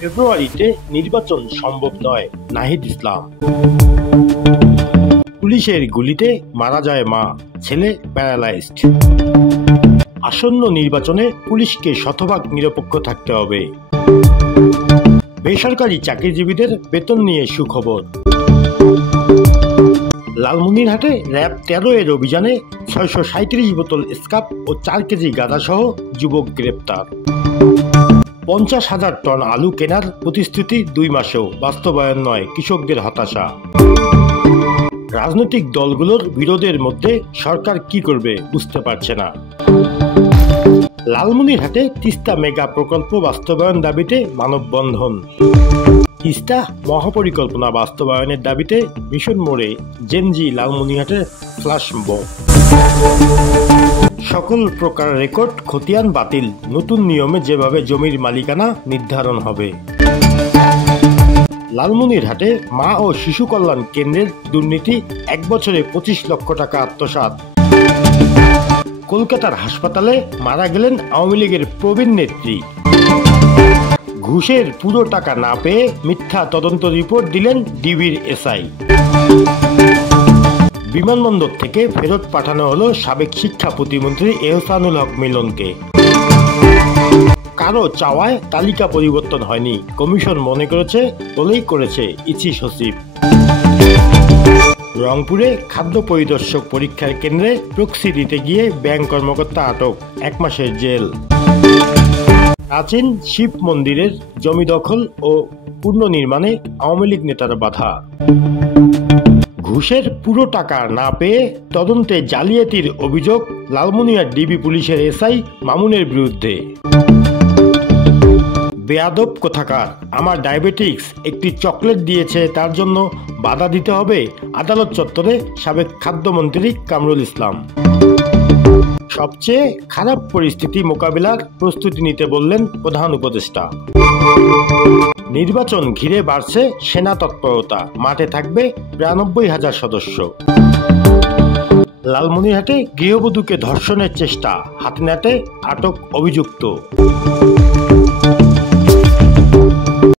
ফেব্রুয়ারিতে নির্বাচন সম্ভব নয়, নাহিদ ইসলাম। পুলিশের গুলিতে মারা যায় মা, ছেলে প্যারালাইজড। আসন্ন নির্বাচনে পুলিশকে শতভাগ নিরপেক্ষ থাকতে হবে। বেসরকারি চাকরিজীবীদের বেতন নিয়ে সুখবর। লালমনিরহাটে র্যাব 13 এর অভিযানে 637 বোতল স্কাপ ও 4 কেজি গাঁজাসহ যুবক গ্রেপ্তার। 50,000 টন আলু কেনার প্রতিশ্রুতি 2 মাসেও বাস্তবায়ন নয়, কৃষকদের হতাশা। রাজনৈতিক দলগুলোর বিরোধের মধ্যে সরকার কি করবে বুঝতে পারছে না। লালমনিরহাটে তিস্তা মেগা প্রকল্প বাস্তবায়ন দাবিতে মানববন্ধন। তিস্তা মহাপরিকল্পনা বাস্তবায়নের দাবিতে মিশন মোড়ে জেনজি লালমনিরহাটের ফ্ল্যাশ মব। সকল প্রকার রেকর্ড খতিয়ান বাতিল, নতুন নিয়মে যেভাবে জমির মালিকানা নির্ধারণ হবে। লালমনিরহাটে মা ও শিশু কল্যাণ কেন্দ্রের দুর্নীতি, 1 বছরে 25 লক্ষ টাকা আত্মসাৎ। কলকাতার হাসপাতালে মারা গেলেন আওয়ামী লীগের প্রবীণ নেত্রী। ঘুষের পুরো টাকা না পেয়ে মিথ্যা তদন্ত রিপোর্ট দিলেন ডিবির এসআই। বিমানবন্দর থেকে ফেরত পাঠানো হলো সাবেক শিক্ষা প্রতিমন্ত্রী এহসানুল হক মিলনকে। কারো চাওয়ায় তালিকা পরিবর্তন হয়নি, কমিশন মনে করেছে বলেই করেছে ইসি সচিব। রংপুরে খাদ্য পরিদর্শক পরীক্ষার কেন্দ্রে প্রক্সি দিতে গিয়ে ব্যাংক কর্মকর্তা আটক, 1 মাসের জেল। প্রাচীন শিব মন্দিরের জমি দখল ও পুনর্নির্মাণে আওয়ামী লীগ নেতার বাধা। ঘুষের পুরো টাকা না পেয়ে তদন্তে জালিয়াতির অভিযোগ লালমনিরহাট ডিবি পুলিশের এসআই মামুনের বিরুদ্ধে। বেয়াদব কোথাকার, আমার ডায়াবেটিক্স, একটি চকলেট দিয়েছে তার জন্য বাধা দিতে হবে, আদালত চত্বরে সাবেক খাদ্যমন্ত্রী কামরুল ইসলাম। সবচেয়ে খারাপ পরিস্থিতি মোকাবিলার প্রস্তুতি নিতে বললেন প্রধান উপদেষ্টা। নির্বাচন ঘিরে বাড়ছে সেনা তৎপরতা, মাঠে থাকবে 92,000 সদস্য। লালমনিরহাটে গৃহবধূকে ধর্ষণের চেষ্টা, হাতে নাতে আটক অভিযুক্ত।